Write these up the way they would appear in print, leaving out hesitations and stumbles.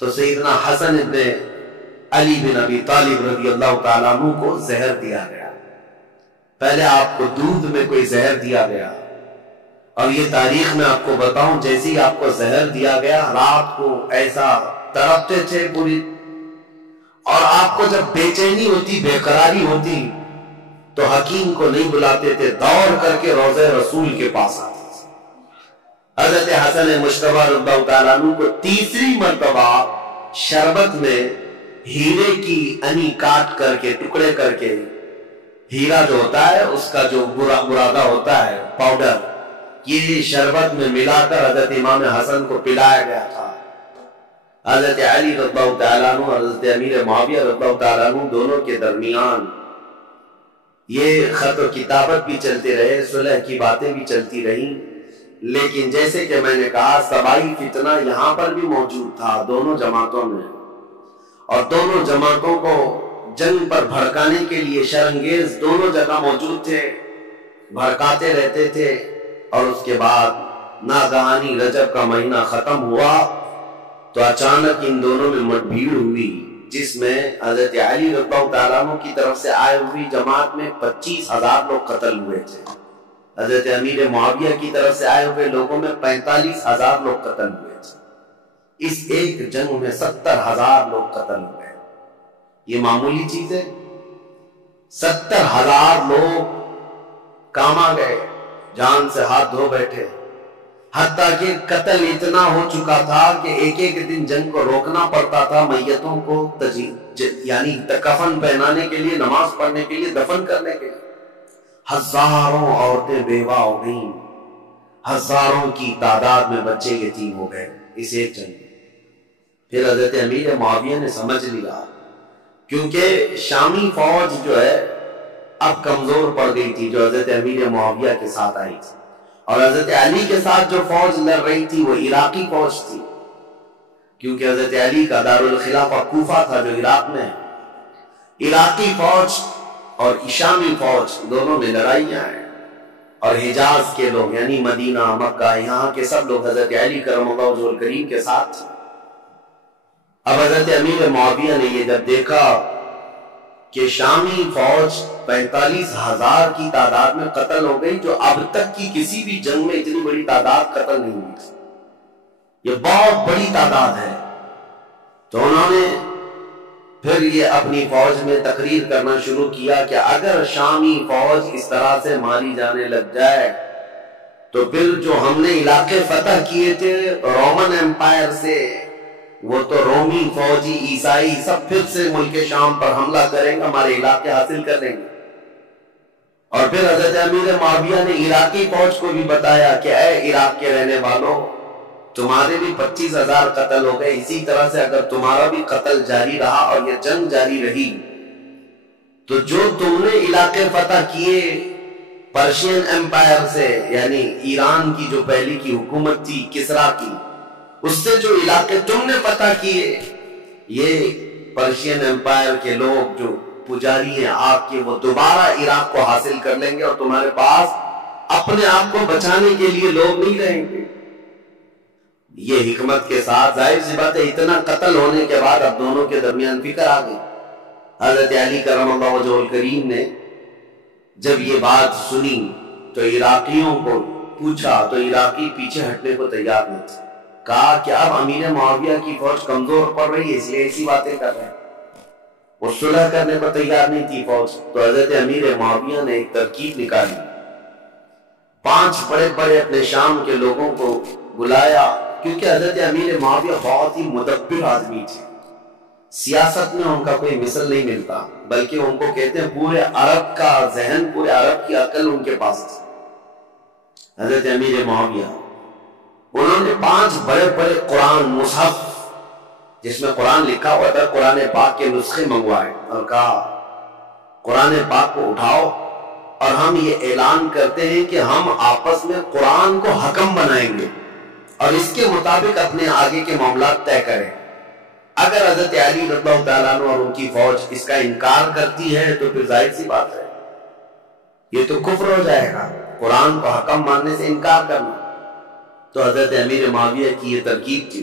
تو سیدنا حسن ابن علی بن ابی طالب رضی اللہ تعالیٰ عنہ کو زہر دیا گیا. پہلے آپ کو دودھ میں کوئی زہر دیا گیا، اور یہ تاریخ میں آپ کو بتاؤں، جیسے ہی آپ کو زہر دیا گیا رات کو ایسا تڑپتے تھے پوری، اور آپ کو جب بے چینی ہوتی، بے قراری ہوتی، تو حکیم کو نہیں بلاتے تھے، دوڑ کر کے روضہ رسول کے پاس آتے تھے. حضرت حسن مجتبی رضی اللہ تعالیٰ عنہ کو تیسری مرتبہ شربت میں ہیرے کی انی کاٹ کر کے، ٹکڑے کر کے، ہیرا جو ہوتا ہے اس کا جو برادہ ہوتا ہے پاؤڈر، یہ شربت میں ملا کر حضرت امام حسن کو پلایا گیا تھا. حضرت علی رضی اللہ تعالیٰ عنہ اور حضرت امیر معاویہ رضی اللہ تعالیٰ عنہ دونوں کے درمیان یہ خط و کتابت بھی چلتے رہے، صلح کی باتیں بھی چلتی رہیں، لیکن جیسے کہ میں نے کہا سبائی فتنہ یہاں پر بھی موجود تھا دونوں جماعتوں میں، اور دونوں جماعتوں کو جنگ پر بھڑکانے کے لیے شرانگیز دونوں جگہ موجود تھے، بھڑکاتے رہتے تھے. اور اس کے بعد ناگہانی رجب کا مہینہ ختم ہوا تو اچانک ان دونوں میں مٹ بھیڑ ہوئی، جس میں حضرت علی رضی اللہ تعالیٰ عنہ کی طرف سے آئے ہوئی جماعت میں 25,000 لوگ قتل ہوئے تھے. حضرت امیر معاویہ کی طرف سے آئے ہوئے لوگوں میں 45,000 لوگ قتل ہوئے تھے. اس ایک جنگ میں 70,000 لوگ قتل ہوئے. یہ معمولی چیز ہے؟ 70,000 لوگ کاما گئے، جان سے ہاتھ دھو بیٹھے، حتیٰ کہ قتل اتنا ہو چکا تھا کہ ایک ایک دن جنگ کو روکنا پڑتا تھا میتوں کو یعنی کفن پہنانے کے لیے، نماز پڑھنے کے لیے، دفن کرنے کے لیے. ہزاروں عورتیں بیوہ ہو گئیں، ہزاروں کی تعداد میں بچے یتیم ہو گئے اس ایک جنگ میں. پھر حضرت امیر معاویہ نے سمجھ لیا، کیونکہ شامی فوج جو ہے اب کمزور پڑ گئی تھی جو حضرت امیر معاویہ کے ساتھ آئی تھی، اور حضرت علی کے ساتھ جو فوج لڑ رہی تھی وہ عراقی فوج تھی، کیونکہ حضرت علی کا دارالخلافہ کوفہ تھا جو عراق میں ہے. عراقی فوج اور شامی فوج دونوں میں لڑائیاں ہیں، اور حجاز کے لوگ یعنی مدینہ، مکہ، یہاں کے سب لوگ حضرت علی کرم اللہ وجہہ الکریم کے ساتھ. اب حضرت امیر معاویہ نے یہ جب دیکھا کہ شامی فوج 45,000 کی تعداد میں قتل ہو گئی، جو اب تک کی کسی بھی جنگ میں اتنی بڑی تعداد قتل نہیں ہوئی تھی، یہ بہت بڑی تعداد ہے، تو انہوں نے پھر یہ اپنی فوج میں تقریر کرنا شروع کیا کہ اگر شامی فوج اس طرح سے ماری جانے لگ جائے تو پھر جو ہم نے علاقے فتح کیے تھے رومن امپائر سے، وہ تو رومی فوجی عیسائی سب پھر سے ملک شام پر حملہ کریں گے، ہمارے علاقے حاصل کر لیں گے. اور پھر حضرت امیر معاویہ نے عراقی فوج کو بھی بتایا کہ اے عراق کے رہنے والوں، تمہارے بھی 25,000 قتل ہو گئے، اسی طرح سے اگر تمہارا بھی قتل جاری رہا اور یہ جنگ جاری رہی تو جو تم نے علاقے فتح کیے پرشین امپائر سے، یعنی ایران کی جو پہلی کی حکومت تھی کسرا کی، اس سے جو علاقے تم نے فتح کیے، یہ پرشین امپائر کے لوگ جو پجاری ہیں آپ کے، وہ دوبارہ عراق کو حاصل کر لیں گے، اور تمہارے پاس اپنے آپ کو بچانے کے لیے لوگ نہیں رہیں گے. یہ حکمت کے ساتھ، ظاہر سی بات ہے اتنا قتل ہونے کے بعد اب دونوں کے درمیان فکر آ گئی. حضرت علی کرم اللہ وجہہ الکریم نے جب یہ بات سنی تو عراقیوں کو پوچھا تو عراقی پیچھے ہٹنے کو تیار نہیں تھے. کہا کہ اب امیر معاویہ کی فوج کمزور پڑ رہی ہے، اس لیے ایسی باتیں کر رہے ہیں، وہ صلح کرنے کو تیار نہیں تھی فوج. تو حضرت امیر معاویہ نے ایک ترکیب نکالی، 5 بڑے بڑے اپنے شام کے لوگوں کو بلایا، کیونکہ حضرت امیر معاویہ بہت ہی مدبر آدمی تھے، سیاست میں ان کا کوئی مثل نہیں ملتا، بلکہ ان کو کہتے ہیں پورے عرب کا ذہن، پورے عرب کی عقل ان کے پاس تھی. حضرت امیر معاویہ انہوں نے 5 بڑے بڑے قرآن مصحف جس میں قرآن لکھا ہوا تھا، قرآن پاک کے نسخے منگوائے اور کہا قرآن پاک کو اٹھاؤ اور ہم یہ اعلان کرتے ہیں کہ ہم آپس میں قرآن کو حکم بنائیں گے اور اس کے مطابق اپنے آگے کے معاملات طے کریں. اگر حضرت علی رضی اللہ تعالیٰ عنہ اور ان کی فوج اس کا انکار کرتی ہے تو پھر ظاہر سی بات ہے یہ تو کفر ہو جائے گا، قرآن کو حکم ماننے سے انکار کرنا. تو حضرت امیر معاویہ کی یہ ترکیب تھی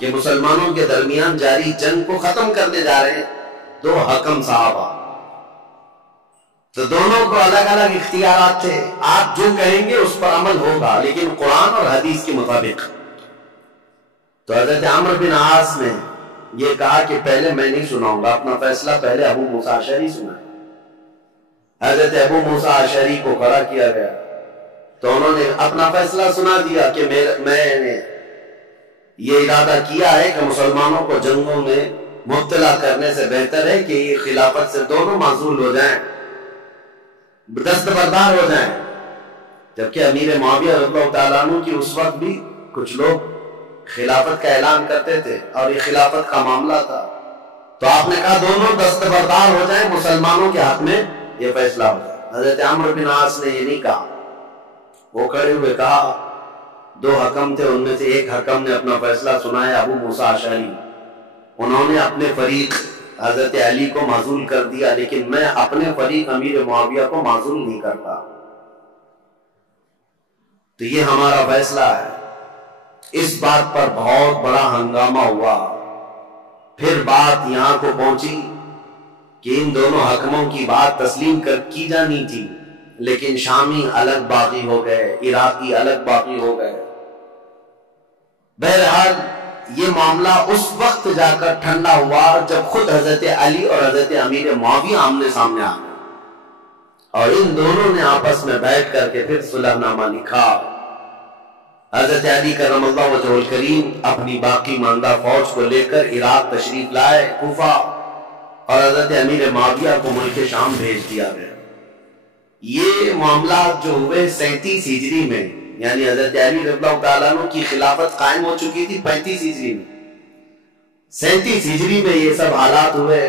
کہ مسلمانوں کے درمیان جاری جنگ کو ختم کرنے جا رہے ہیں 2 حکم صحابہ، تو دونوں کو الگ الگ اختیارات تھے، آپ جو کہیں گے اس پر عمل ہوگا لیکن قرآن اور حدیث کے مطابق۔ تو حضرت عمرو بن عاص نے یہ کہا کہ پہلے میں نہیں سناؤں گا، اپنا فیصلہ پہلے ابو موسیٰ اشعری سنائے۔ حضرت ابو موسیٰ اشعری کو کھڑا کیا گیا تو انہوں نے اپنا فیصلہ سنا دیا کہ میں نے یہ ارادہ کیا ہے کہ مسلمانوں کو جنگوں میں مبتلا کرنے سے بہتر ہے کہ یہ خلافت سے دونوں معزول ہو جائیں، دستبردار ہو جائیں۔ جبکہ امیر معاویہ رضی اللہ تعالیٰ عنہ کی اس وقت بھی کچھ لوگ خلافت کا اعلان کرتے تھے اور یہ خلافت کا معاملہ تھا، تو آپ نے کہا دونوں دستبردار ہو جائیں، مسلمانوں کے حق میں یہ فیصلہ ہو جائے۔ حضرت عمرو بن عاص نے یہ نہیں کہا، وہ کھڑے ہوئے کہا 2 حکم تھے، ان میں سے ایک حکم نے اپنا فیصلہ سنایا ابو موسیٰ اشعری، انہوں نے اپنے فریق حضرت علی کو معزول کر دیا، لیکن میں اپنے فریق امیر معاویہ کو معزول نہیں کرتا، تو یہ ہمارا فیصلہ ہے۔ اس بات پر بہت بڑا ہنگامہ ہوا، پھر بات یہاں کو پہنچی کہ ان دونوں حکموں کی بات تسلیم کی جانی تھی، لیکن شامی الگ باقی ہو گئے، عراقی الگ باقی ہو گئے۔ بہرحال یہ معاملہ اس وقت جا کر ٹھنڈا ہوا جب خود حضرت علی اور حضرت امیر معاویہ آمنے سامنے آ گئے، اور ان دونوں نے آپس میں بیٹھ کر کے پھر صلح نامہ لکھا۔ حضرت علی کرم اللہ وجہہ الکریم اپنی باقی ماندہ فوج کو لے کر عراق تشریف لائے، کوفہ، اور حضرت امیر معاویہ کو ملک شام بھیج دیا گیا۔ یہ معاملات جو ہوئے 37 ہجری میں، یعنی حضرت علی رضی اللہ تعالیٰ عنہ کی خلافت قائم ہو چکی تھی 35 ہجری میں، 37 ہجری میں یہ سب حالات ہوئے۔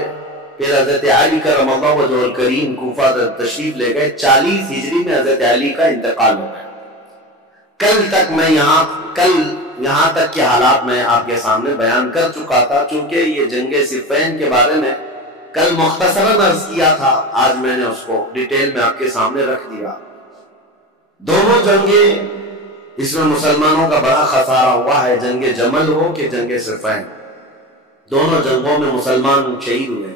پھر حضرت علی کرم اللہ وجہہ الکریم کوفہ تشریف لے گئے، 40 ہجری میں حضرت علی کا انتقال ہو گیا۔ کل یہاں تک کے حالات میں آپ کے سامنے بیان کر چکا تھا، چونکہ یہ جنگ صفین کے بارے میں کل مختصراً عرض کیا تھا، آج میں نے اس کو ڈیٹیل میں آپ کے سامنے رکھ دیا۔ دونوں جنگیں اس میں مسلمانوں کا بڑا خسارہ ہوا ہے، جنگ جمل ہو کہ جنگ صفین، دونوں جنگوں میں مسلمان شہید ہوئے۔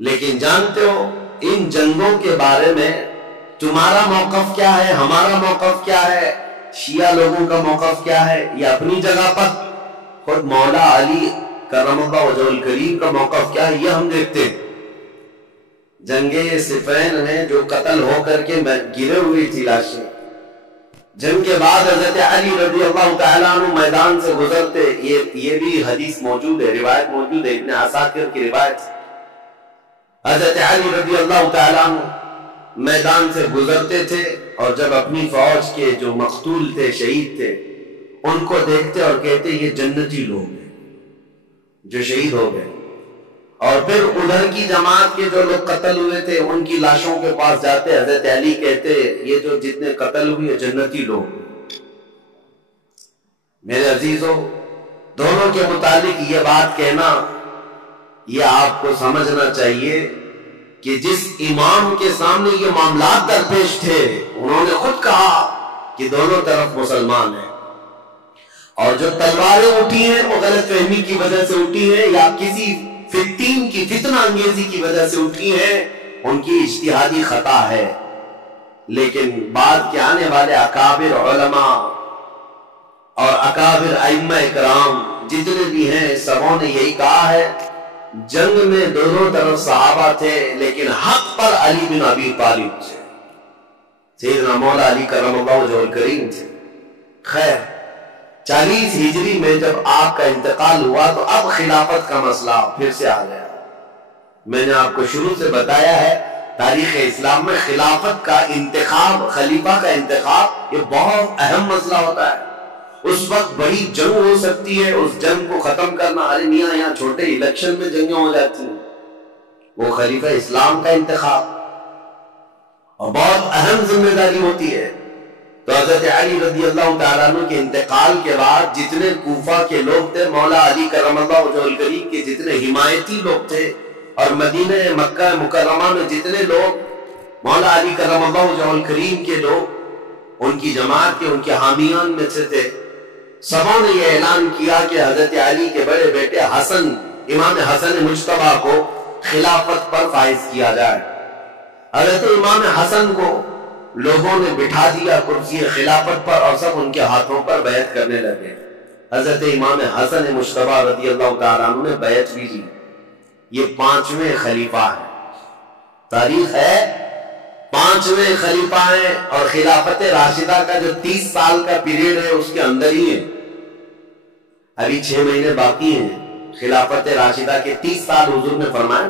لیکن جانتے ہو ان جنگوں کے بارے میں تمہارا موقف کیا ہے، ہمارا موقف کیا ہے، شیعہ لوگوں کا موقف کیا ہے، یہ اپنی جگہ پر خود مولا علی کرم اللہ وجہہ الکریم کا موقف کیا ہے یہ ہم دیکھتے ہیں۔ جنگ صفین میں جو قتل ہو کر کے گرے ہوئی تھی لاشیں، جنگ کے بعد حضرت علی رضی اللہ تعالیٰ عنہ میدان سے گزرتے، یہ بھی حدیث موجود ہے، روایت موجود ہے، ابن عساکر کی روایت، حضرت علی رضی اللہ تعالیٰ عنہ میدان سے گزرتے تھے، اور جب اپنی فوج کے جو مقتول تھے، شہید تھے، ان کو دیکھتے اور کہتے یہ جنتی لوگ ہیں جو شہید ہو گئے، اور پھر ادھر کی جماعت کے جو لوگ قتل ہوئے تھے ان کی لاشوں کے پاس جاتے، حضرت علی کہتے یہ جو جتنے قتل ہوئے جنتی لوگ۔ میرے عزیزو، دونوں کے متعلق یہ بات کہنا، یہ آپ کو سمجھنا چاہیے کہ جس امام کے سامنے یہ معاملات درپیش تھے، انہوں نے خود کہا کہ دونوں طرف مسلمان ہیں، اور جو تلواریں اٹھی ہیں وہ غلط فہمی کی وجہ سے اٹھی ہیں یا کسی فتین کی فتنہ انگیزی کی وجہ سے اٹھی ہیں، ان کی اجتہادی خطا ہے۔ لیکن بعد کے آنے والے اکابر علماء اور اکابر ائمہ اکرام جتنے بھی ہیں، سبوں نے یہی کہا ہے جنگ میں دونوں طرف صحابہ تھے، لیکن حق پر علی بن ابی طالب تھے، سیدنا مولا علی کرم اللہ وجہہ الکریم تھے۔ خیر، 40 ہجری میں جب آپ کا انتقال ہوا تو اب خلافت کا مسئلہ پھر سے آ گیا۔ میں نے آپ کو شروع سے بتایا ہے تاریخ اسلام میں خلافت کا انتخاب، خلیفہ کا انتخاب، یہ بہت اہم مسئلہ ہوتا ہے۔ اس وقت بڑی جنگ ہو سکتی ہے، اس جنگ کو ختم کرنا، ارے میاں یہاں چھوٹے الیکشن میں جنگیں ہو جاتی ہیں، وہ خلیفہ اسلام کا انتخاب اور بہت اہم ذمہ داری ہوتی ہے۔ تو حضرت علی رضی اللہ تعالیٰ عنہ کے انتقال کے بعد جتنے کوفہ کے لوگ تھے، مولا علی کرم اللہ وجہہ الکریم کے جتنے حمایتی لوگ تھے، اور مدینہ مکہ مکرمہ میں جتنے لوگ مولا علی کرم اللہ وجہہ الکریم کے لوگ ان کی جماعت کے، ان کے حامیان میں سے تھے، سبوں نے یہ اعلان کیا کہ حضرت علی کے بڑے بیٹے حسن، امام حسن مجتبیٰ کو خلافت پر فائز کیا جائے۔ حضرت امام حسن کو لوگوں نے بٹھا دیا کرسی خلافت پر اور سب ان کے ہاتھوں پر بیعت کرنے لگے۔ حضرت امام حسن مجتبیٰ رضی اللہ تعالیٰ عنہ نے بیعت بھی لی۔ یہ 5ویں خلیفہ ہیں، تاریخ ہے 5ویں خلیفہ ہیں، اور خلافت راشدہ کا جو 30 سال کا پیریڈ ہے اس کے اندر ہی ہے۔ ابھی 6 مہینے باقی ہیں خلافت راشدہ کے 30 سال حضور نے فرمایا۔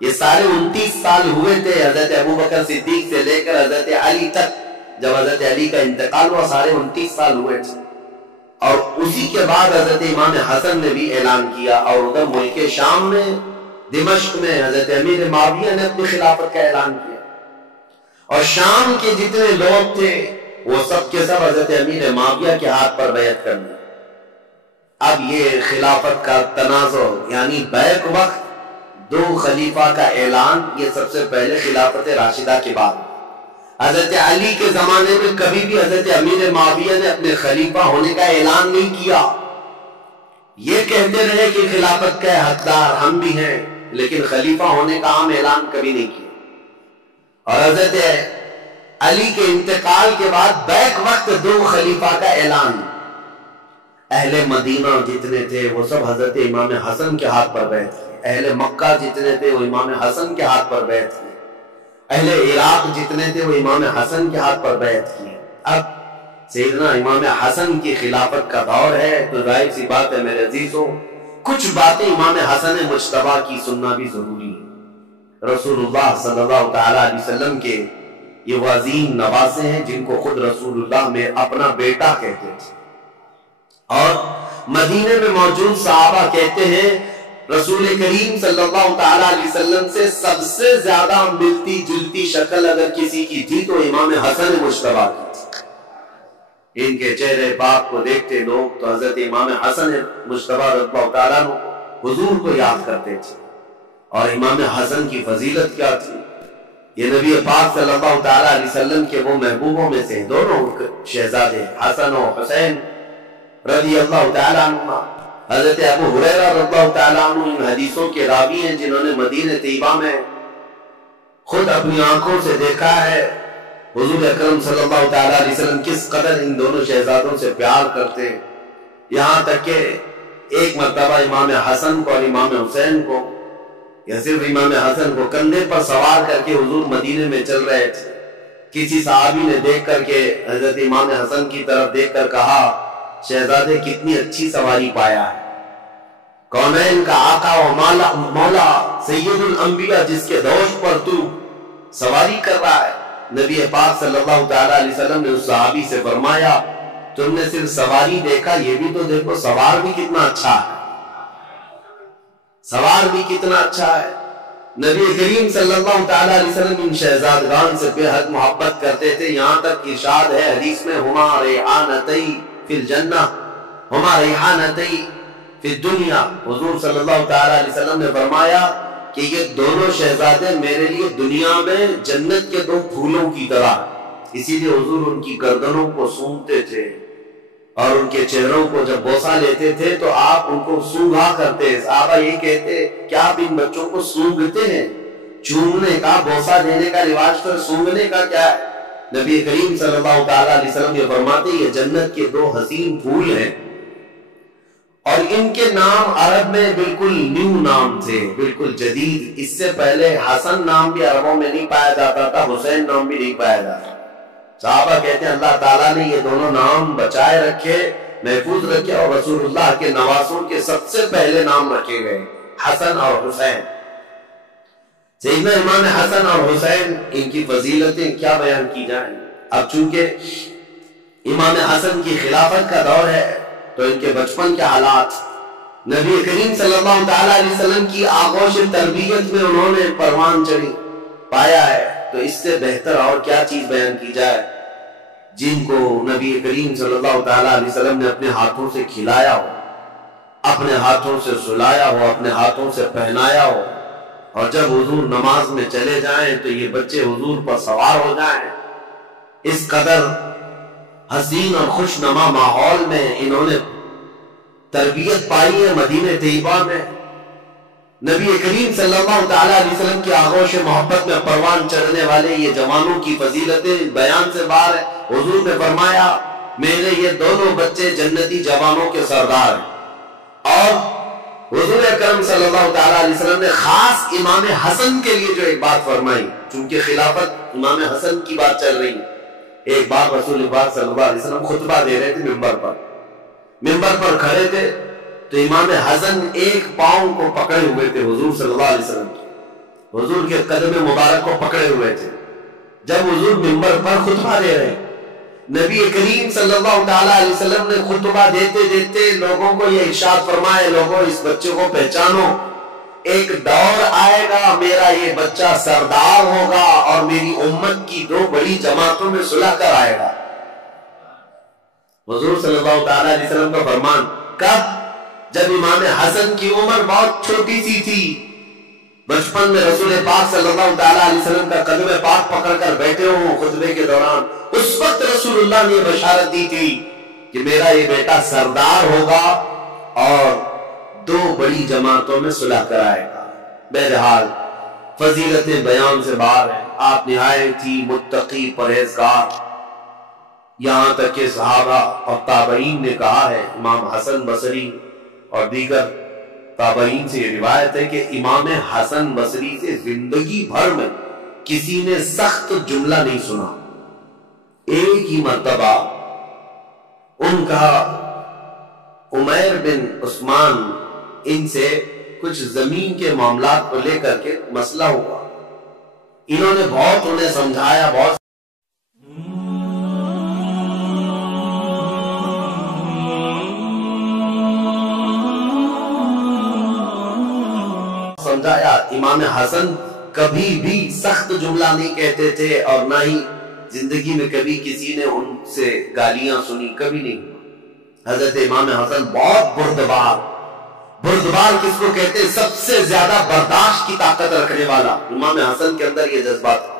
یہ سارے 29 سال ہوئے تھے حضرت ابوبکر صدیق سے لے کر حضرت علی تک، جب حضرت علی کا انتقال ہوا سارے 29 سال ہوئے تھے۔ اور اسی کے بعد حضرت امام حسن نے بھی اعلان کیا، اور ادھر ملک شام میں دمشق میں حضرت امیر معاویہ نے اپنی خلافت کا اعلان کیا، اور شام کے جتنے لوگ تھے وہ سب کے سب حضرت امیر معاویہ کے ہاتھ پر بیعت کرنے۔ اب یہ خلافت کا تنازع یعنی بیک وقت 2 خلیفہ کا اعلان، یہ سب سے پہلے خلافت راشدہ کے بعد۔ حضرت علی کے زمانے میں کبھی بھی حضرت امیر معاویہ نے اپنے خلیفہ ہونے کا اعلان نہیں کیا، یہ کہتے رہے کہ خلافت کے حقدار ہم بھی ہیں، لیکن خلیفہ ہونے کا عام اعلان کبھی نہیں کیا۔ اور حضرت علی کے انتقال کے بعد بیک وقت 2 خلیفہ کا اعلان۔ اہل مدینہ جتنے تھے وہ سب حضرت امام حسن کے ہاتھ پر بیعت کیے، اہل مکہ جتنے تھے وہ امام حسن کے ہاتھ پر بیعت کیے، اہل عراق جتنے تھے وہ امام حسن کے ہاتھ پر بیعت کیے۔ اب سیدنا امام حسن کی خلافت کا دور ہے، تو ظاہر سی بات ہے میرے عزیزوں، کچھ باتیں امام حسن مجتبیٰ کی سننا بھی ضروری ہے۔ رسول اللہ صلی اللہ تعالیٰ علیہ وسلم کے یہ وہ عظیم نواسے ہیں جن کو خود رسول اللہ میں اپنا بیٹا کہتے تھے، اور مدینے میں موجود صحابہ کہتے ہیں رسول کریم صلی اللہ تعالیٰ علیہ وسلم سے سب سے زیادہ ملتی جلتی شکل اگر کسی کی تھی تو امام حسن مجتبیٰ کی تھی۔ ان کے چہرے پاک کو دیکھتے لوگ تو حضرت امام حسن مجتبیٰ رضی اللہ تعالیٰ عنہ حضور کو یاد کرتے تھے۔ اور امام حسن کی فضیلت کیا تھی؟ یہ نبی پاک صلی اللہ تعالیٰ علیہ وسلم کے وہ محبوبوں میں سے دونوں شہزادے حسن و حسین رضی اللہ تعالیٰ عنہ، حضرت ابو ہریرہ رضی اللہ تعالیٰ عنہ ان حدیثوں کے راوی ہیں جنہوں نے مدینہ طیبہ میں خود اپنی آنکھوں سے دیکھا ہے حضور اکرم صلی اللہ تعالیٰ علیہ وسلم کس قدر ان دونوں شہزادوں سے پیار کرتے، یہاں تک کہ ایک مرتبہ امام حسن کو اور امام حسین کو، یا صرف امام حسن کو کندھے پر سوار کر کے حضور مدینے میں چل رہے تھے، کسی صحابی نے دیکھ کر کے حضرت امام حسن کی طرف دیکھ کر کہا شہزادے کتنی اچھی سواری پایا ہے، کونین کا آقا و مولا سید الانبیاء جس کے دوش پر تو سواری کر رہا ہے۔ نبی پاک صلی اللہ تعالیٰ علیہ وسلم نے اس صحابی سے فرمایا تم نے صرف سواری دیکھا، یہ بھی تو دیکھو سوار بھی کتنا اچھا ہے، سوار بھی کتنا اچھا ہے۔ نبی کریم صلی اللہ تعالیٰ علیہ وسلم ان شہزادگان سے بے حد محبت کرتے تھے، یہاں تک ارشاد ہے حدیث میں ہما ریحانتی فی الجنہ ہما ریحانتی فی الدنیا، حضور صلی اللہ تعالیٰ علیہ وسلم نے فرمایا کہ یہ دونوں شہزادے میرے لیے دنیا میں جنت کے 2 پھولوں کی طرح، اسی لیے حضور ان کی گردنوں کو سونگتے تھے اور ان کے چہروں کو جب بوسہ لیتے تھے تو آپ ان کو سونگھا کرتے۔ صحابہ یہ کہتے کیا آپ ان بچوں کو سونگھتے ہیں؟ چومنے کا، بوسہ دینے کا رواج تو سونگھنے کا کیا ہے؟ نبی کریم صلی اللہ تعالیٰ علیہ وسلم یہ فرماتے یہ جنت کے 2 حسین پھول ہیں، اور ان کے نام عرب میں بالکل نیو نام تھے، بالکل جدید۔ اس سے پہلے حسن نام بھی عربوں میں نہیں پایا جاتا تھا، حسین نام بھی نہیں پایا جاتا۔ صحابہ کہتے ہیں اللہ تعالیٰ نے یہ دونوں نام بچائے رکھے، محفوظ رکھے، اور رسول اللہ کے نواسوں کے سب سے پہلے نام رکھے گئے حسن اور حسین۔ سیدنا امام حسن اور حسین ان کی فضیلتیں کیا بیان کی جائیں۔ اب چونکہ امام حسن کی خلافت کا دور ہے تو ان کے بچپن کے حالات، نبی کریم صلی اللہ تعالیٰ علیہ وسلم کی آغوش تربیت میں انہوں نے پروان چڑھی پایا ہے، تو اس سے بہتر اور کیا چیز بیان کی جائے جن کو نبی کریم صلی اللہ تعالیٰ علیہ وسلم نے اپنے ہاتھوں سے کھلایا ہو، اپنے ہاتھوں سے سلایا ہو، اپنے ہاتھوں سے پہنایا ہو، اور جب حضور نماز میں چلے جائیں تو یہ بچے حضور پر سوار ہو جائیں۔ اس قدر حسین اور خوش نما ماحول میں انہوں نے تربیت پائی ہے مدینہ طیبہ میں. نبی کریم صلی اللہ تعالی علیہ وسلم کی آغوش محبت میں پروان چڑھنے والے یہ جوانوں کی فضیلتیں بیان سے باہر ہے. حضور نے فرمایا میرے یہ دونوں بچے جنتی جوانوں کے سردار ہیں. اور حضور اکرم صلی اللہ تعالی علیہ وسلم نے خاص امام حسن کے لیے جو ایک بات فرمائی، چونکہ خلافت امام حسن کی بات چل رہی ہے. ایک بار رسول پاک صلی اللہ علیہ وسلم خطبہ دے رہے تھے ممبر پر کھڑے تھے، تو امام حسن ایک پاؤں کو پکڑے ہوئے تھے حضور صلی اللہ علیہ وسلم کے، حضور کے قدم مبارک کو پکڑے ہوئے تھے. جب حضور ممبر پر خطبہ دے رہے، نبی کریم صلی اللہ تعالی علیہ وسلم نے خطبہ دیتے دیتے لوگوں کو یہ ارشاد فرمایا، لوگوں اس بچے کو پہچانو، ایک دور آئے گا میرا یہ بچہ سردار ہوگا اور میری امت کی دو بڑی جماعتوں میں صلح کر آئے گا. حضور صلی اللہ تعالی علیہ وسلم کا فرمان کب؟ جب امام حسن کی عمر بہت چھوٹی سی تھی، بچپن میں رسول پاک صلی اللہ تعالی علیہ وسلم کا قدم پاک پکڑ کر بیٹھے ہوں خطبے کے دوران، اس وقت رسول اللہ نے بشارت دی تھی کہ میرا یہ بیٹا سردار ہوگا اور دو بڑی جماعتوں میں صلح کرائے گا. بہرحال فضیلتیں بیان سے باہر ہیں. آپ نہایت ہی متقی پرہیزگار، یہاں تک کہ صحابہ اور تابعین نے کہا ہے، امام حسن بصری اور دیگر تابعین سے یہ روایت ہے کہ امام حسن بصری سے زندگی بھر میں کسی نے سخت جملہ نہیں سنا. ایک ہی مرتبہ ان کا عمیر بن عثمان ان سے کچھ زمین کے معاملات کو لے کر کے مسئلہ ہوا. انہوں نے بہت انہیں سمجھایا، بہت سمجھایا. امام حسن کبھی بھی سخت جملہ نہیں کہتے تھے اور نہ ہی زندگی میں کبھی کسی نے ان سے گالیاں سنی، کبھی نہیں. حضرت امام حسن بہت بردبار کس کو کہتے ہیں؟ سب سے زیادہ برداشت کی طاقت رکھنے والا. امام حسن کے اندر یہ جذبہ تھا،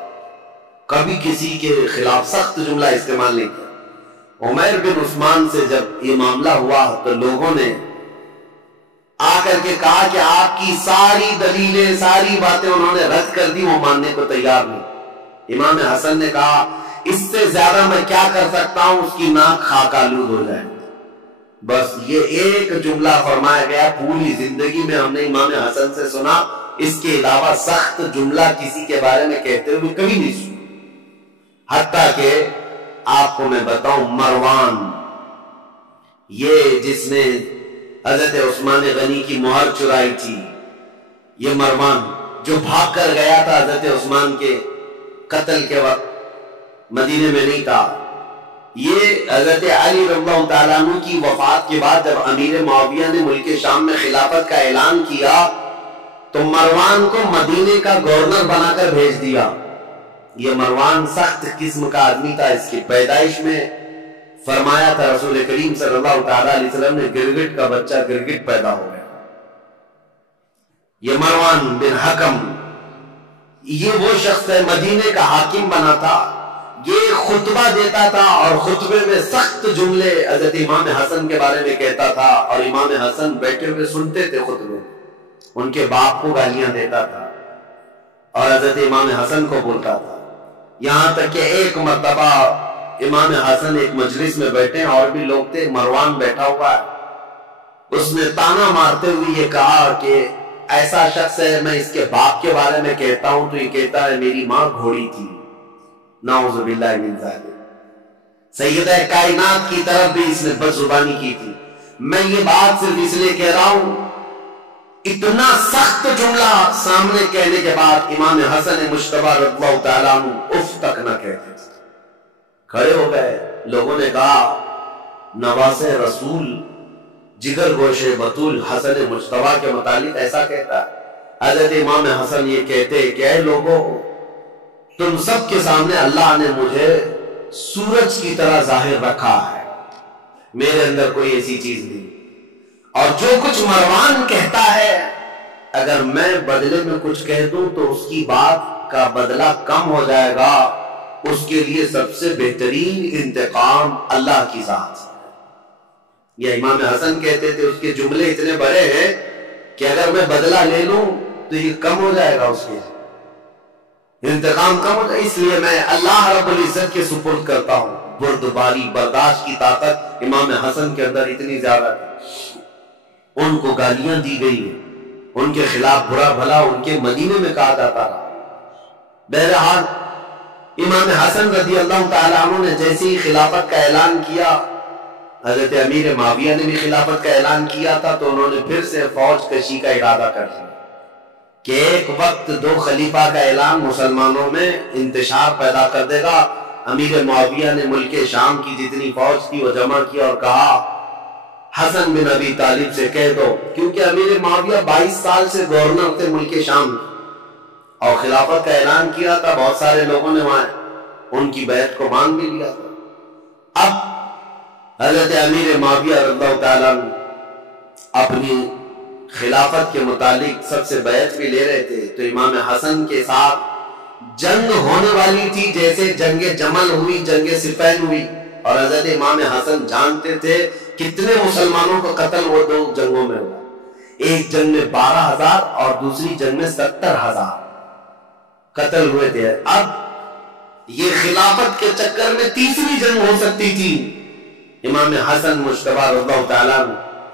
کبھی کسی کے خلاف سخت جملہ استعمال نہیں کیا. عمیر بن عثمان سے جب یہ معاملہ ہوا تو لوگوں نے آ کر کے کہا کہ آپ کی ساری دلیلیں، ساری باتیں انہوں نے رد کر دی، وہ ماننے کو تیار نہیں. امام حسن نے کہا اس سے زیادہ میں کیا کر سکتا ہوں، اس کی ناک خاک آلود ہو جائے. بس یہ ایک جملہ فرمایا گیا، پوری زندگی میں ہم نے امام حسن سے سنا، اس کے علاوہ سخت جملہ کسی کے بارے میں کہتے ہوئے کبھی نہیں سنا. حتیٰ کہ آپ کو میں بتاؤں، مروان یہ جس نے حضرت عثمان غنی کی مہر چرائی تھی، یہ مروان جو بھاگ کر گیا تھا حضرت عثمان کے قتل کے وقت، مدینے میں نہیں تھا. یہ حضرت علی رضی اللہ تعالیٰ عنہ کی وفات کے بعد جب امیر معاویہ نے ملک شام میں خلافت کا اعلان کیا تو مروان کو مدینے کا گورنر بنا کر بھیج دیا. یہ مروان سخت قسم کا آدمی تھا. اس کی پیدائش میں فرمایا تھا رسول کریم صلی اللہ تعالیٰ علیہ وسلم نے، گرگٹ کا بچہ گرگٹ پیدا ہو گیا. یہ مروان بن حکم یہ وہ شخص ہے، مدینے کا حاکم بنا تھا. یہ خطبہ دیتا تھا اور خطبے میں سخت جملے حضرت امام حسن کے بارے میں کہتا تھا، اور امام حسن بیٹھے ہوئے سنتے تھے خطبے. ان کے باپ کو گالیاں دیتا تھا اور حضرت امام حسن کو بولتا تھا. یہاں تک کہ ایک مرتبہ امام حسن ایک مجلس میں بیٹھے، اور بھی لوگ تھے، مروان بیٹھا ہوا ہے. اس نے تانا مارتے ہوئے یہ کہا کہ ایسا شخص ہے، میں اس کے باپ کے بارے میں کہتا ہوں تو یہ کہتا ہے میری ماں گھوڑی تھی. نعوذ باللہ من ذالک. سیدہ کائنات کی طرف بھی اس نے بد زبانی کی تھی. میں یہ بات صرف اس لیے کہہ رہا ہوں، اتنا سخت جملہ سامنے کہنے کے بعد امام حسن مجتبی رضی اللہ تعالیٰ عنہ اف تک نہ کہتے تھے. کھڑے ہو گئے. لوگوں نے کہا نواز رسول جگر گوش بطول حسن مجتبی کے متعلق ایسا کہتا ہے. حضرت امام حسن یہ کہتے کہ اے لوگوں، تم سب کے سامنے اللہ نے مجھے سورج کی طرح ظاہر رکھا ہے، میرے اندر کوئی ایسی چیز نہیں، اور جو کچھ مروان کہتا ہے اگر میں بدلے میں کچھ کہہ دوں تو اس کی بات کا بدلہ کم ہو جائے گا، اس کے لیے سب سے بہترین انتقام اللہ کی ذات ہے۔ یہ امام حسن کہتے تھے، اس کے جملے اتنے بڑے ہیں کہ اگر میں بدلہ لے لوں تو یہ کم ہو جائے گا، اس کے انتقام کم ہو جائے، اس لیے میں اللہ رب العزت کے سپرد کرتا ہوں۔ بردباری، برداشت کی طاقت امام حسن کے اندر اتنی زیادہ تھی۔ ان کو گالیاں دی گئی ہیں، ان کے خلاف برا بھلا ان کے مدینے میں کہا جاتا رہا۔ بہرحال امام حسن رضی اللہ تعالیٰ عنہ نے جیسے ہی خلافت کا اعلان کیا، حضرت امیر معاویہ نے بھی خلافت کا اعلان کیا تھا، تو انہوں نے پھر سے فوج کشی کا ارادہ کر لیا کہ ایک وقت دو خلیفہ کا اعلان مسلمانوں میں انتشار پیدا کر دے گا۔ امیر معاویہ نے ملک شام کی جتنی فوج تھی وہ جمع کی اور کہا حسن بن ابی طالب سے کہہ دو، کیونکہ امیر معاویہ 22 سال سے گورنر تھے ملک شام اور خلافت کا اعلان کیا تھا، بہت سارے لوگوں نے وہاں ان کی بیعت کو مان بھی لیا تھا۔ اب حضرت امیر معاویہ رضی اللہ تعالیٰ اپنی خلافت کے متعلق سب سے بیعت بھی لے رہے تھے، تو امام حسن کے ساتھ جنگ ہونے والی تھی، جیسے جنگ جمل ہوئی، جنگ صفین ہوئی، اور حضرت امام حسن جانتے تھے کتنے مسلمانوں کو قتل وہ دو جنگوں میں ہوا۔ ایک جنگ میں 12,000 اور دوسری جنگ میں 70,000 قتل ہوئے تھے۔ اب یہ خلافت کے چکر میں تیسری جنگ ہو سکتی تھی۔ امام حسن مجتبی رضی اللہ تعالیٰ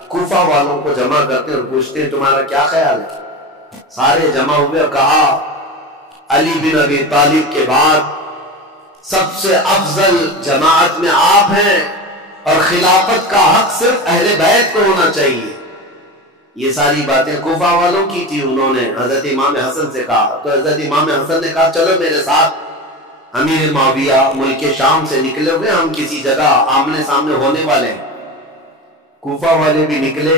کوفہ والوں کو جمع کرتے اور پوچھتے ہیں تمہارا کیا خیال ہے؟ سارے جمع ہوئے اور کہا علی بن ابی طالب کے بعد سب سے افضل جماعت میں آپ ہیں اور خلافت کا حق صرف اہل بیت کو ہونا چاہیے۔ یہ ساری باتیں کوفہ والوں کی تھی، انہوں نے حضرت امام حسن سے کہا، تو حضرت امام حسن نے کہا چلو میرے ساتھ، امیر معاویہ ملک شام سے نکلے ہوئے، ہم کسی جگہ آمنے سامنے ہونے والے ہیں۔ کوفہ والے بھی نکلے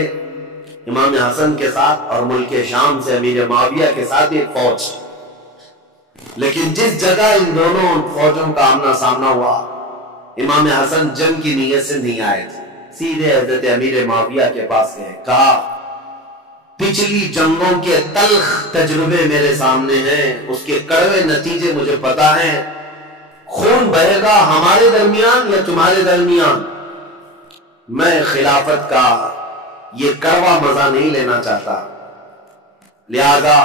امام حسن کے ساتھ اور ملک شام سے امیر معاویہ کے ساتھ ایک فوج، لیکن جس جگہ ان دونوں فوجوں کا آمنا سامنا ہوا، امام حسن جنگ کی نیت سے نہیں آئے تھے، سیدھے حضرت امیر معاویہ کے پاس گئے، کہا پچھلی جنگوں کے تلخ تجربے میرے سامنے ہیں، اس کے کڑوے نتیجے مجھے پتا ہیں، خون بہے گا ہمارے درمیان یا تمہارے درمیان، میں خلافت کا یہ کڑوا مزہ نہیں لینا چاہتا، لہذا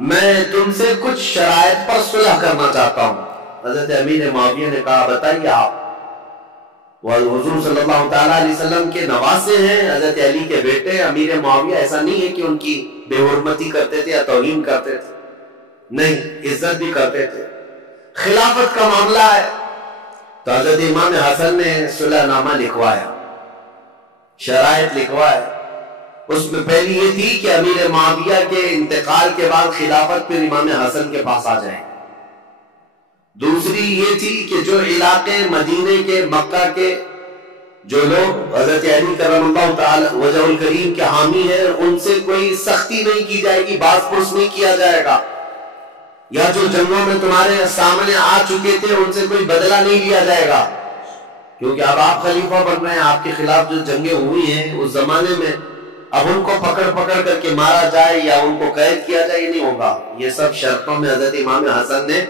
میں تم سے کچھ شرائط پر صلح کرنا چاہتا ہوں۔ حضرت امیر معاویہ نے کہا بتائیے آپ، وہ حضور صلی اللہ تعالیٰ علیہ وسلم کے نواسے ہیں، حضرت علی کے بیٹے امیر معاویہ، ایسا نہیں ہے کہ ان کی بے حرمتی کرتے تھے یا توہین کرتے تھے، نہیں، عزت بھی کرتے تھے، خلافت کا معاملہ ہے۔ تو حضرت امام حسن نے صلح نامہ لکھوایا، شرائط لکھوائے، اس میں پہلی یہ تھی کہ امیر معاویہ کے انتقال کے بعد خلافت پھر امام حسن کے پاس آ جائے، دوسری یہ تھی کہ جو علاقے مدینے کے مکہ کے جو لوگ حضرت علی کرم اللہ تعالی وجہ الکریم کے حامی ہیں ان سے کوئی سختی نہیں کی جائے گی، باز پرس نہیں کیا جائے گا، یا جو جنگوں میں تمہارے سامنے آ چکے تھے ان سے کوئی بدلہ نہیں لیا جائے گا، کیونکہ اب آپ خلیفہ بن رہے ہیں، آپ کے خلاف جو جنگیں ہوئی ہیں اس زمانے میں، اب ان کو پکڑ کر کے مارا جائے یا ان کو قید کیا جائے، یہ نہیں ہوگا۔ یہ سب شرطوں میں حضرت امام حسن نے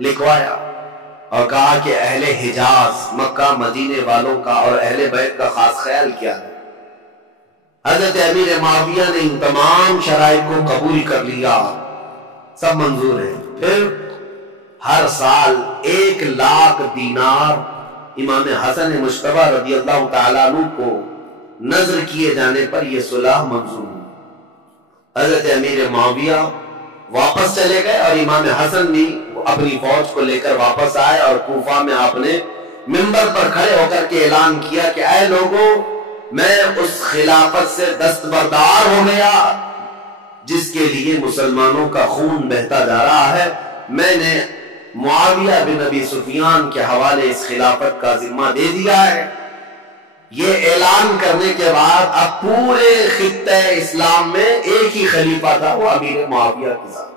لکھوایا اور کہا کہ اہل حجاز، مکہ مدینے والوں کا اور اہل بیت کا خاص خیال کیا ہے۔ حضرت امیر معاویہ نے ان تمام شرائط کو قبول کر لیا، سب منظور ہیں۔ پھر ہر سال 1,00,000 دینار امام حسن مجتبی رضی اللہ تعالیٰ عنہ کو نظر کیے جانے پر یہ صلح منظور ہوئی۔ حضرت امیر معاویہ واپس چلے گئے اور امام حسن بھی اپنی فوج کو لے کر واپس آئے اور کوفہ میں آپ نے منبر پر کھڑے ہو کر کے اعلان کیا کہ اے لوگوں، میں اس خلافت سے دستبردار ہو گیا جس کے لیے مسلمانوں کا خون بہتا جا رہا ہے، میں نے معاویہ بن ابی سفیان کے حوالے اس خلافت کا ذمہ دے دیا ہے۔ یہ اعلان کرنے کے بعد اب پورے خطہ اسلام میں ایک ہی خلیفہ تھا، وہ امیر معاویہ کے ساتھ۔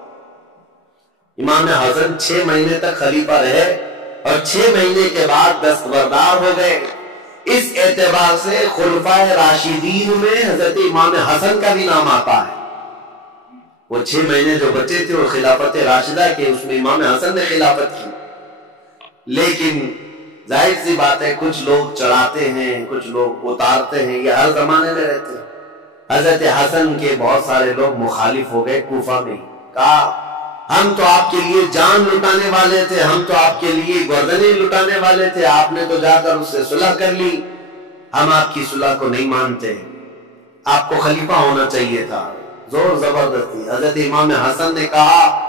امام حسن 6 مہینے تک خلیفہ رہے اور 6 مہینے کے بعد دستبردار ہو گئے۔ اس اعتبار سے خلفائے راشدین میں حضرت امام حسن کا بھی نام آتا ہے۔ وہ 6 مہینے جو بچے تھے وہ خلافت راشدہ کے، اس میں امام حسن نے خلافت کی۔ لیکن ظاہر سی بات ہے کچھ لوگ چڑھاتے ہیں، کچھ لوگ اتارتے ہیں، یہ ہر زمانے میں رہتے ہیں۔ حضرت حسن کے بہت سارے لوگ مخالف ہو گئے کوفہ میں، کہا ہم تو آپ کے لیے جان لٹانے والے تھے، ہم تو آپ کے لیے گردنیں لٹانے والے تھے، آپ نے تو جا کر اس سے صلح کر لی، ہم آپ کی صلح کو نہیں مانتے، آپ کو خلیفہ ہونا چاہیے تھا۔ زور زبردستی حضرت امام حسن نے کہا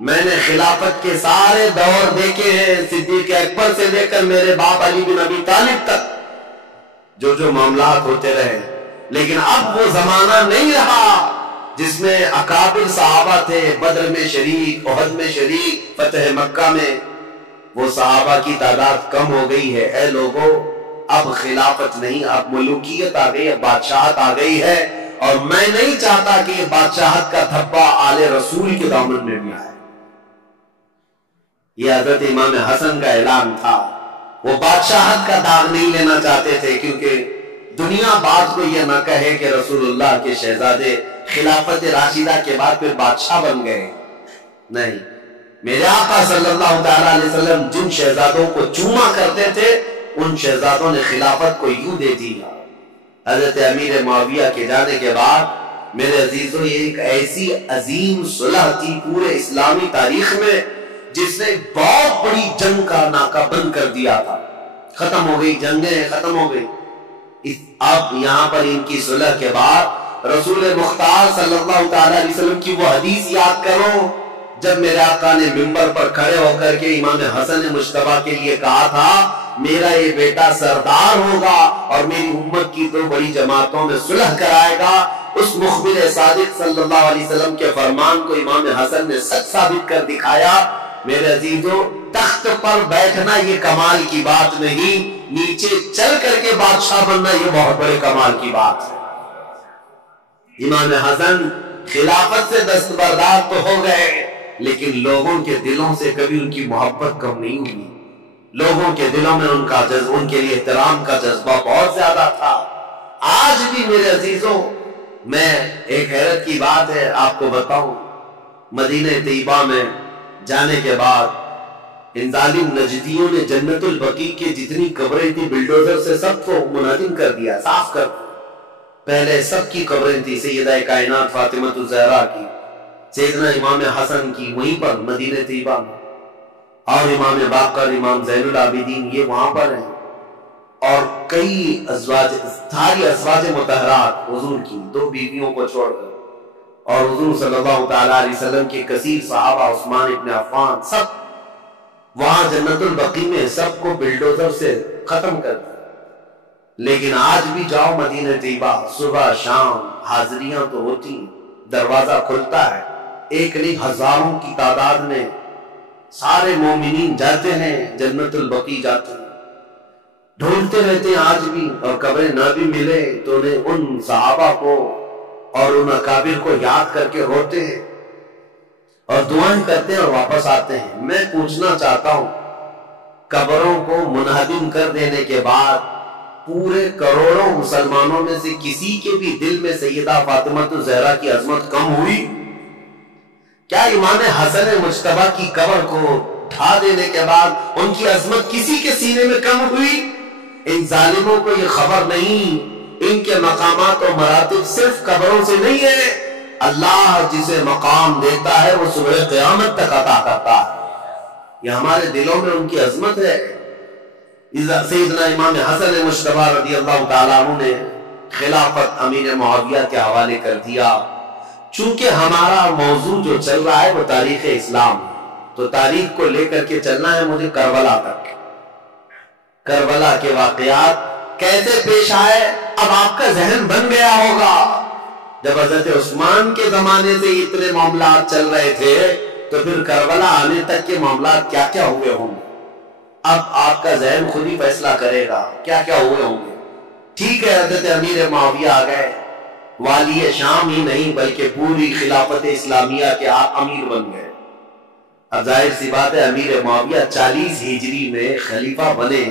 میں نے خلافت کے سارے دور دیکھے ہیں، صدیق اکبر سے لے کر میرے باپ علی بن ابی طالب تک جو معاملات ہوتے رہے، لیکن اب وہ زمانہ نہیں رہا جس میں اکابر صحابہ تھے، بدر میں شریک، احد میں شریک، فتح مکہ میں، وہ صحابہ کی تعداد کم ہو گئی ہے۔ اے لوگوں، اب خلافت نہیں، اب ملوکیت آ گئی، اب بادشاہت آ گئی ہے، اور میں نہیں چاہتا کہ یہ بادشاہت کا دھبا آل رسول کے دامن میں بھی آئے۔ یہ حضرت امام حسن کا اعلان تھا، وہ بادشاہت کا داغ نہیں لینا چاہتے تھے، کیونکہ دنیا بات کو یہ نہ کہے کہ رسول اللہ کے شہزادے خلافت راشدہ کے بعد پھر بادشاہ بن گئے، نہیں، میرے آقا صلی اللہ تعالیٰ علیہ وسلم جن شہزادوں کو چوما کرتے تھے ان شہزادوں نے خلافت کو یوں دے دیا۔ حضرت امیر معاویہ کے جانے کے بعد میرے عزیزوں یہ ایک ایسی عظیم صلح تھی پورے اسلامی تاریخ میں جس نے بہت بڑی جنگ کا ناکہ بند کر دیا تھا، ختم ہو گئی، جنگیں ختم ہو گئی۔ اب یہاں پر ان کی صلح کے بعد رسول مختار صلی اللہ تعالیٰ علیہ وسلم کی وہ حدیث یاد کرو جب میرے آقا نے منبر پر کھڑے ہو کر کے امام حسن مجتبیٰ کے لیے کہا تھا میرا یہ بیٹا سردار ہوگا اور میری امت کی دو بڑی جماعتوں میں صلح کرائے گا۔ اس مخبر صادق صلی اللہ علیہ وسلم کے فرمان کو امام حسن نے سچ ثابت کر دکھایا۔ میرے عزیزوں، تخت پر بیٹھنا یہ کمال کی بات نہیں، نیچے چل کر کے بادشاہ بننا یہ بہت بڑے کمال کی بات ہے۔ امام حسن خلافت سے دستبردار تو ہو گئے، لیکن لوگوں کے دلوں سے کبھی ان کی محبت کم نہیں ہوئی، لوگوں کے دلوں میں ان کے لیے احترام کا جذبہ بہت زیادہ تھا۔ آج بھی میرے عزیزوں، میں ایک حیرت کی بات ہے آپ کو بتاؤں، مدینہ طیبہ میں جانے کے بعد ان ظالم نجدیوں نے جنت البقیع کے جتنی قبریں تھی بلڈوزر سے سب کو منہدم کر دیا، صاف کر دیا۔ پہلے سب کی قبریں تھی، سیدہ کائنات فاطمہ الزہرا کی، سیدنا امام حسن کی وہیں پر مدینہ طیبہ میں، اور امام باقر، امام زین العابدین یہ وہاں پر ہیں، اور کئی ازواج، ساری ازواج مطہرات حضور کی، دو بیویوں کو چھوڑ کر، اور حضور صلی اللہ تعالیٰ علیہ وسلم کے کثیر صحابہ، عثمان ابن عفان، سب وہاں جنت البقیع میں سب کو بلڈوزر سے ختم کر دیا۔ لیکن آج بھی جاؤ مدینہ طیبہ، صبح شام حاضریاں تو ہوتی، دروازہ کھلتا ہے، ایک نہیں ہزاروں کی تعداد میں سارے مومنین جاتے ہیں، جنت البقیع جاتے ہیں، ڈھونڈتے رہتے ہیں آج بھی، اور قبریں نہ بھی ملے تو انہیں ان صحابہ کو اور ان اکابر کو یاد کر کے روتے ہیں اور دعائیں کرتے ہیں اور واپس آتے ہیں۔ میں پوچھنا چاہتا ہوں، قبروں کو منہدم کر دینے کے بعد پورے کروڑوں مسلمانوں میں سے کسی کے بھی دل میں سیدہ فاطمہ الزہرا کی عظمت کم ہوئی؟ کیا امام حسن مجتبیٰ کی قبر کو ڈھا دینے کے بعد ان کی عظمت کسی کے سینے میں کم ہوئی؟ ان ظالموں کو یہ خبر نہیں، ان کے مقامات و مراتب صرف قبروں سے نہیں ہے، اللہ جسے مقام دیتا ہے وہ صبح قیامت تک عطا کرتا ہے۔ یہ ہمارے دلوں میں ان کی عظمت ہے۔ سیدنا امام حسن مجتبیٰ رضی اللہ تعالیٰ عنہ نے خلافت امیر معاویہ کے حوالے کر دیا۔ چونکہ ہمارا موضوع جو چل رہا ہے وہ تاریخ اسلام ہے، تو تاریخ کو لے کر کے چلنا ہے مجھے کربلا تک۔ کربلا کے واقعات کیسے پیش آئے، اب آپ کا ذہن بن گیا ہوگا۔ جب حضرت عثمان کے زمانے سے اتنے معاملات چل رہے تھے تو پھر کربلا آنے تک کے معاملات کیا کیا ہوئے ہوں گے، اب آپ کا ذہن خود ہی فیصلہ کرے گا کیا کیا ہوئے ہوں گے۔ ٹھیک ہے، حضرت امیر معاویہ آ گئے، والی شام ہی نہیں بلکہ پوری خلافت اسلامیہ کے آپ امیر بن گئے۔ اب ظاہر سی بات ہے امیر معاویہ 40 ہجری میں خلیفہ بنے،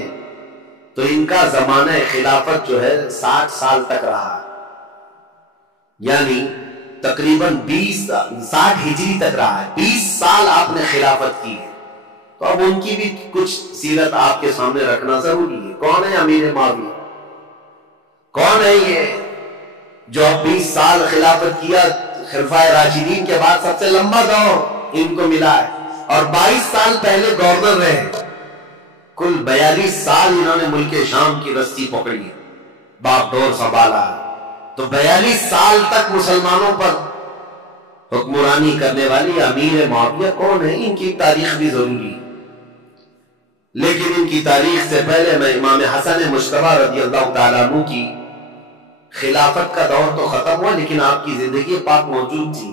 تو ان کا زمانہ خلافت جو ہے 60 سال تک رہا، یعنی تقریباً 60 ہجری تک رہا ہے، 20 سال آپ نے خلافت کی ہے۔ تو اب ان کی بھی کچھ سیرت آپ کے سامنے رکھنا ضروری ہے. کون ہے امیر معاویہ؟ کون ہے یہ جو 20 سال خلافت کیا؟ خلفائے راشدین کے بعد سب سے لمبا دور ان کو ملا ہے، اور 22 سال پہلے گورنر رہے. کل 42 سال انہوں نے ملک شام کی رستی پکڑی ہے، باپ ڈور سنبھالا ہے. تو 42 سال تک مسلمانوں پر حکمرانی کرنے والی امیر معاویہ کون ہے؟ ان کی تاریخ بھی ضروری ہے. لیکن ان کی تاریخ سے پہلے میں امام حسن مجتبی رضی اللہ تعالیٰ عنہ کی خلافت کا دور تو ختم ہوا، لیکن آپ کی زندگی پاک موجود تھی.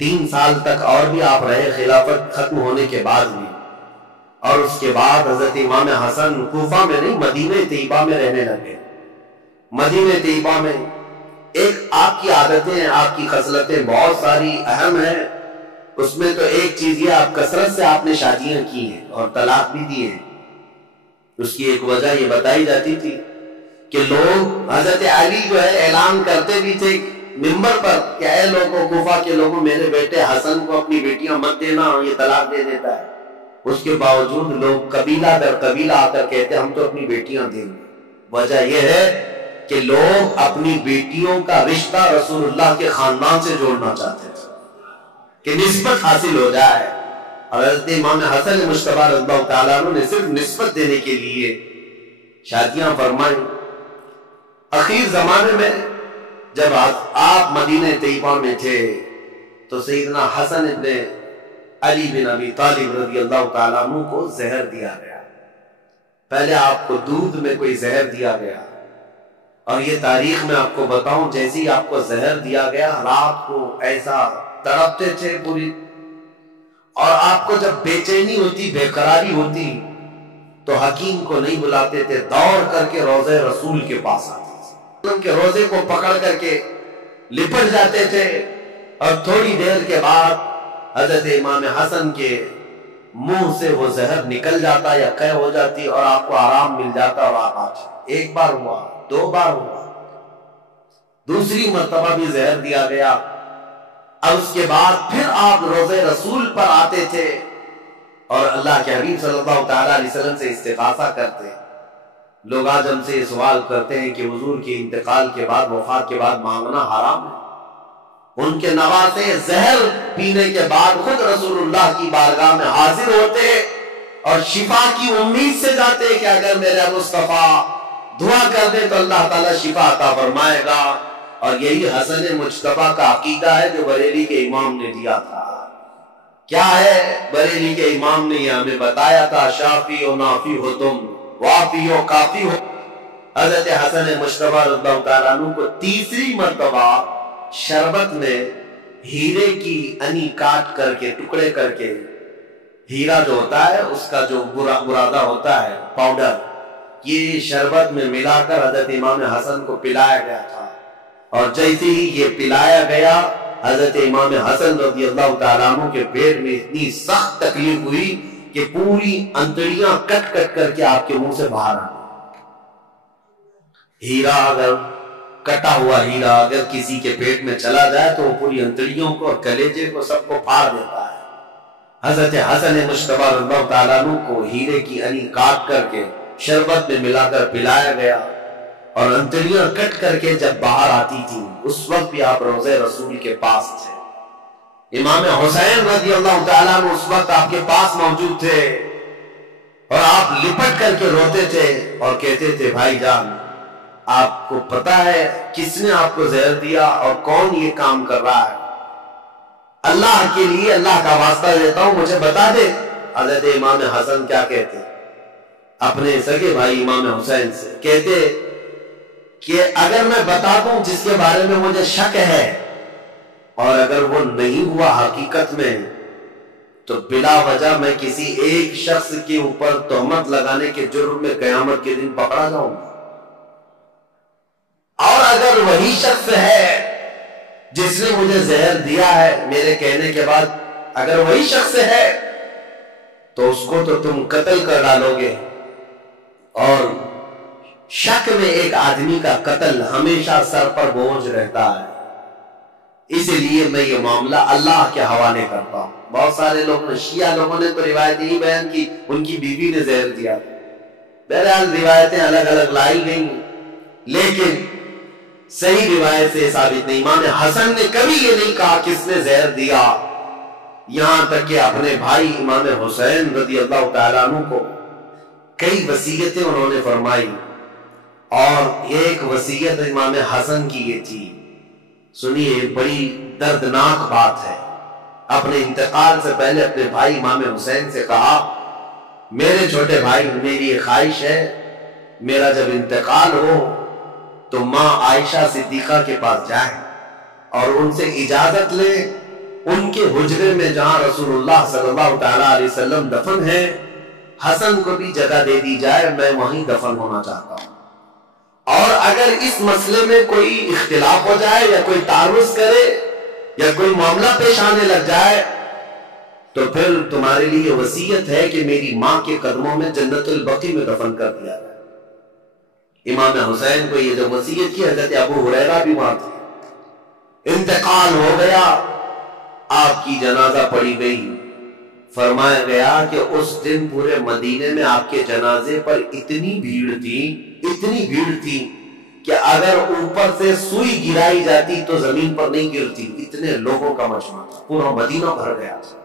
3 سال تک اور بھی آپ رہے خلافت ختم ہونے کے بعد بھی. اور اس کے بعد حضرت امام حسن کوفہ میں نہیں، مدینہ طیبہ میں رہنے لگے. مدینہ طیبہ میں ایک آپ کی عادتیں، آپ کی خصلتیں بہت ساری اہم ہیں. اس میں تو ایک چیز یہ، آپ کثرت سے آپ نے شادیاں کی ہیں اور طلاق بھی دیے ہیں. اس کی ایک وجہ یہ بتائی جاتی تھی کہ لوگ، حضرت علی جو ہے اعلان کرتے بھی تھے منبر پر کہ اے لوگوں، کوفہ کے لوگوں، میرے بیٹے حسن کو اپنی بیٹیاں مت دینا، یہ طلاق دے دیتا ہے. اس کے باوجود لوگ قبیلہ در قبیلہ آ کر کہتے ہم تو اپنی بیٹیاں دیں گے. وجہ یہ ہے کہ لوگ اپنی بیٹیوں کا رشتہ رسول اللہ کے خاندان سے جوڑنا چاہتے تھے کہ نسبت حاصل ہو جائے. اور حضرت امام حسن مجتبی رضی اللہ تعالیٰ عنہ نے صرف نسبت دینے کے لیے شادیاں فرمائیں. اخیر زمانے میں جب آپ مدینہ طیبہ میں تھے تو سیدنا حسن ابن علی بن ابی طالب رضی اللہ تعالیٰ عنہ کو زہر دیا گیا. پہلے آپ کو دودھ میں کوئی زہر دیا گیا، اور یہ تاریخ میں آپ کو بتاؤں، جیسے ہی آپ کو زہر دیا گیا رات کو ایسا تڑپتے تھے پوری، اور آپ کو جب بے چینی ہوتی، بے قراری ہوتی تو حکیم کو نہیں بلاتے تھے، دوڑ کر کے روضہ رسول کے پاس آتے تھے، ان کے روزے کو پکڑ کر کے لپٹ جاتے تھے. اور تھوڑی دیر کے بعد حضرت امام حسن کے منہ سے وہ زہر نکل جاتا یا قے ہو جاتی، اور آپ کو آرام مل جاتا اور آپ آتے. ایک بار ہوا، 2 بار ہوا، دوسری مرتبہ بھی زہر دیا گیا. اور اس کے بعد پھر آپ روزے رسول پر آتے تھے اور اللہ کے حبیب صلی اللہ تعالیٰ علیہ وسلم سے استغاثہ کرتے. لوگ آج ہم سے یہ سوال کرتے ہیں کہ حضور کے انتقال کے بعد، وفات کے بعد مانگنا حرام ہے. ان کے نواسے زہر پینے کے بعد خود رسول اللہ کی بارگاہ میں حاضر ہوتے اور شفا کی امید سے جاتے کہ اگر میرے مصطفیٰ دعا کر دے تو اللہ تعالیٰ شفا عطا فرمائے گا. اور یہی حسن مجتبی کا عقیدہ ہے جو بریلی کے امام نے دیا تھا. کیا ہے بریلی کے امام نے یہ ہمیں بتایا تھا، شافی و نافی ہو تم، وافی و کافی ہو. حضرت حسن مجتبی رضی اللہ تعالیٰ عنہ کو تیسری مرتبہ شربت میں ہیرے کی انی کاٹ کر کے، ٹکڑے کر کے، ہیرا جو ہوتا ہے اس کا جو برادہ ہوتا ہے پاؤڈر، یہ شربت میں ملا کر حضرت امام حسن کو پلایا گیا تھا. اور جیسے ہی یہ پلایا گیا، حضرت امام حسن رضی اللہ تعالیٰ عنہ کے پیٹ میں اتنی سخت تکلیف ہوئی کہ پوری انتڑیاں کٹ کٹ کر کے آپ کے منہ سے باہر آ گئی. ہیرا اگر کٹا ہوا ہیرا اگر کسی کے پیٹ میں چلا جائے تو وہ پوری انتڑیوں کو اور کلیجے کو سب کو پھاڑ دیتا ہے. حضرت حسن مجتبی رضی اللہ تعالیٰ عنہ کو ہیرے کی انی کاٹ کر کے شربت میں ملا کر پلایا گیا، اور انتڑیاں کٹ کر کے جب باہر آتی تھی اس وقت بھی آپ روضہ رسول کے پاس تھے. امام حسین رضی اللہ تعالیٰ عنہ اس وقت آپ کے پاس موجود تھے، اور آپ لپٹ کر کے روتے تھے اور کہتے تھے بھائی جان، آپ کو پتا ہے کس نے آپ کو زہر دیا اور کون یہ کام کر رہا ہے؟ اللہ کے لیے اللہ کا واسطہ دیتا ہوں مجھے بتا دے. حضرت امام حسن کیا کہتے اپنے سگے بھائی امام حسین سے؟ کہتے کہ اگر میں بتا دوں جس کے بارے میں مجھے شک ہے، اور اگر وہ نہیں ہوا حقیقت میں، تو بلا وجہ میں کسی ایک شخص کے اوپر تہمت لگانے کے جرم میں قیامت کے دن پکڑا جاؤں گا. اور اگر وہی شخص ہے جس نے مجھے زہر دیا ہے میرے کہنے کے بعد، اگر وہی شخص ہے تو اس کو تو تم قتل کر ڈالو گے. اور شک میں ایک آدمی کا قتل ہمیشہ سر پر بوجھ رہتا ہے. اسی لیے میں یہ معاملہ اللہ کے حوالے کرتا ہوں۔ بہت سارے لوگ شیعہ لوگوں نے تو روایت یہی بیان کی ان کی بیوی نے زہر دیا، بہرحال روایتیں الگ الگ لائی گئی، لیکن صحیح روایت سے ثابت نہیں۔ امام حسن نے کبھی یہ نہیں کہا کس نے زہر دیا، یہاں تک کہ اپنے بھائی امام حسین رضی اللہ تعالیٰ عنہ کو کئی وصیتیں انہوں نے فرمائی، اور ایک وصیت امام حسن کی یہ تھی، سنیے بڑی دردناک بات ہے۔ اپنے انتقال سے پہلے اپنے بھائی امام حسین سے کہا، میرے چھوٹے بھائی میری یہ خواہش ہے میرا جب انتقال ہو تو ماں عائشہ صدیقہ کے پاس جائیں اور ان سے اجازت لیں ان کے حجرے میں جہاں رسول اللہ صلی اللہ تعالیٰ علیہ وسلم دفن ہے حسن کو بھی جگہ دے دی جائے، میں وہیں دفن ہونا چاہتا ہوں، اور اگر اس مسئلے میں کوئی اختلاف ہو جائے یا کوئی تعارض کرے یا کوئی معاملہ پیش آنے لگ جائے تو پھر تمہارے لیے وصیت ہے کہ میری ماں کے قدموں میں جنت البقیع میں دفن کر دیا جائے۔ امام حسین کو یہ جو وصیت کی، حضرت ابو ہریرہ بھی وہاں تھے۔ انتقال ہو گیا، آپ کی جنازہ پڑھی گئی، فرمایا گیا کہ اس دن پورے مدینے میں آپ کے جنازے پر اتنی بھیڑ تھی کہ اگر اوپر سے سوئی گرائی جاتی تو زمین پر نہیں گرتی، اتنے لوگوں کا مجمع تھا، پورا مدینہ بھر گیا تھا،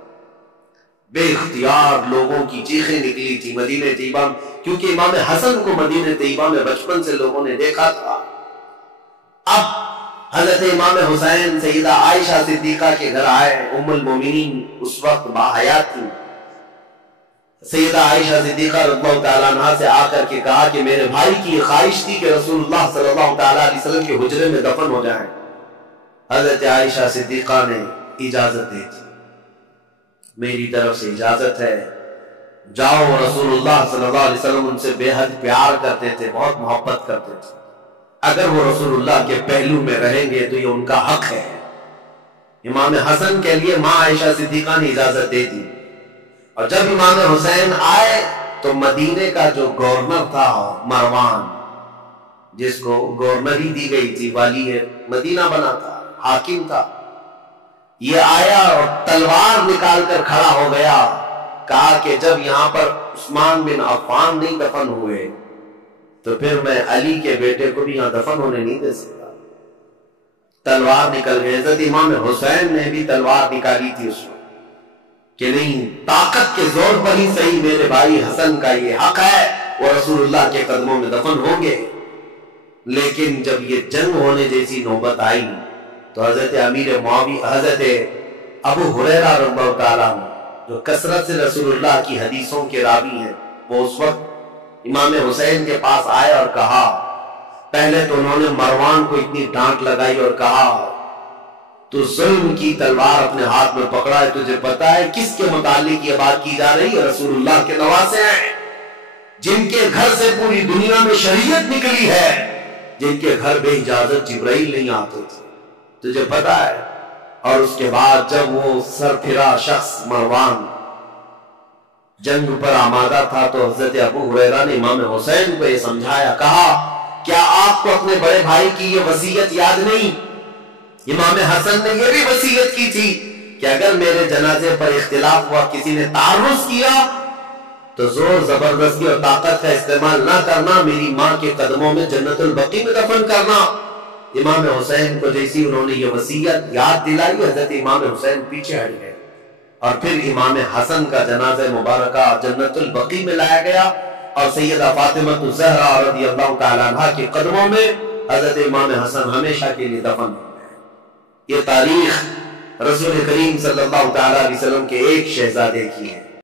بے اختیار لوگوں کی چیخیں نکلی تھی مدینہ طیبہ، کیونکہ امام حسن کو مدینہ طیبہ میں بچپن سے لوگوں نے دیکھا تھا۔ اب حضرت امام حسین سیدہ عائشہ صدیقہ کے گھر آئے، ام المومنین اس وقت باحیات تھی، سیدہ عائشہ صدیقہ رضی اللہ تعالیٰ عنہ سے آ کر کے کہا کہ میرے بھائی کی خواہش تھی کہ رسول اللہ صلی اللہ تعالیٰ علیہ وسلم کے حجرے میں دفن ہو جائیں۔ حضرت عائشہ صدیقہ نے اجازت دی تھی، میری طرف سے اجازت ہے، جاؤ۔ رسول اللہ صلی اللہ علیہ وسلم ان سے بے حد پیار کرتے تھے، بہت محبت کرتے تھے، اگر وہ رسول اللہ کے پہلو میں رہیں گے تو یہ ان کا حق ہے۔ امام حسن کے لیے ماں عائشہ صدیقہ نے اجازت دے دی، اور جب امام حسین آئے تو مدینے کا جو گورنر تھا مروان، جس کو گورنری دی گئی تھی، والی مدینہ بنا تھا، حاکم تھا، یہ آیا اور تلوار نکال کر کھڑا ہو گیا، کہا کہ جب یہاں پر عثمان بن عفان نہیں دفن ہوئے تو پھر میں علی کے بیٹے کو بھی یہاں دفن ہونے نہیں دے سکتا۔ تلوار نکل گئی، حضرت امام حسین نے بھی تلوار نکالی تھی اس وقت کہ نہیں، طاقت کے زور پر ہی صحیح میرے بھائی حسن کا یہ حق ہے، وہ رسول اللہ کے قدموں میں دفن ہوں گے۔ لیکن جب یہ جنگ ہونے جیسی نوبت آئی تو حضرت امیر معاویہ، حضرت ابو ہریرہ رضی اللہ تعالیٰ عنہ جو کثرت سے رسول اللہ کی حدیثوں کے راوی ہیں، وہ اس وقت امام حسین کے پاس آئے اور کہا، پہلے تو انہوں نے مروان کو اتنی ڈانٹ لگائی اور کہا تو ظلم کی تلوار اپنے ہاتھ میں پکڑا ہے، تجھے پتا ہے کس کے متعلق یہ بات کی جا رہی ہے؟ رسول اللہ کے نواسے ہیں، جن کے گھر سے پوری دنیا میں شریعت نکلی ہے، جن کے گھر بے اجازت جبرائیل نہیں آتے تھے، تجھے پتا ہے۔ اور اس کے بعد جب وہ سرفرا شخص مروان جنگ پر آمادہ تھا تو حضرت ابو ہریرہ نے امام حسین کو یہ سمجھایا، کہا کیا آپ کو اپنے بڑے بھائی کی یہ وصیت یاد نہیں؟ امام حسن نے یہ بھی وصیت کی تھی کہ اگر میرے جنازے پر اختلاف ہوا، کسی نے تعرض کیا تو زور زبردستی اور طاقت کا استعمال نہ کرنا، میری ماں کے قدموں میں جنت البقیع میں دفن کرنا۔ امام حسین کو جیسی انہوں نے یہ وصیت یاد دلائی، حضرت امام حسین پیچھے ہٹ گئے، اور پھر امام حسن کا جنازہ مبارکہ جنت البقیع میں لایا گیا، اور سیدہ فاطمہ الزہرا رضی اللہ تعالیٰ عنہ کے قدموں میں حضرت امام حسن ہمیشہ کے لیے دفن ہو گئے۔ یہ تاریخ رسول کریم صلی اللہ تعالیٰ علیہ وسلم کے ایک شہزادے کی ہے۔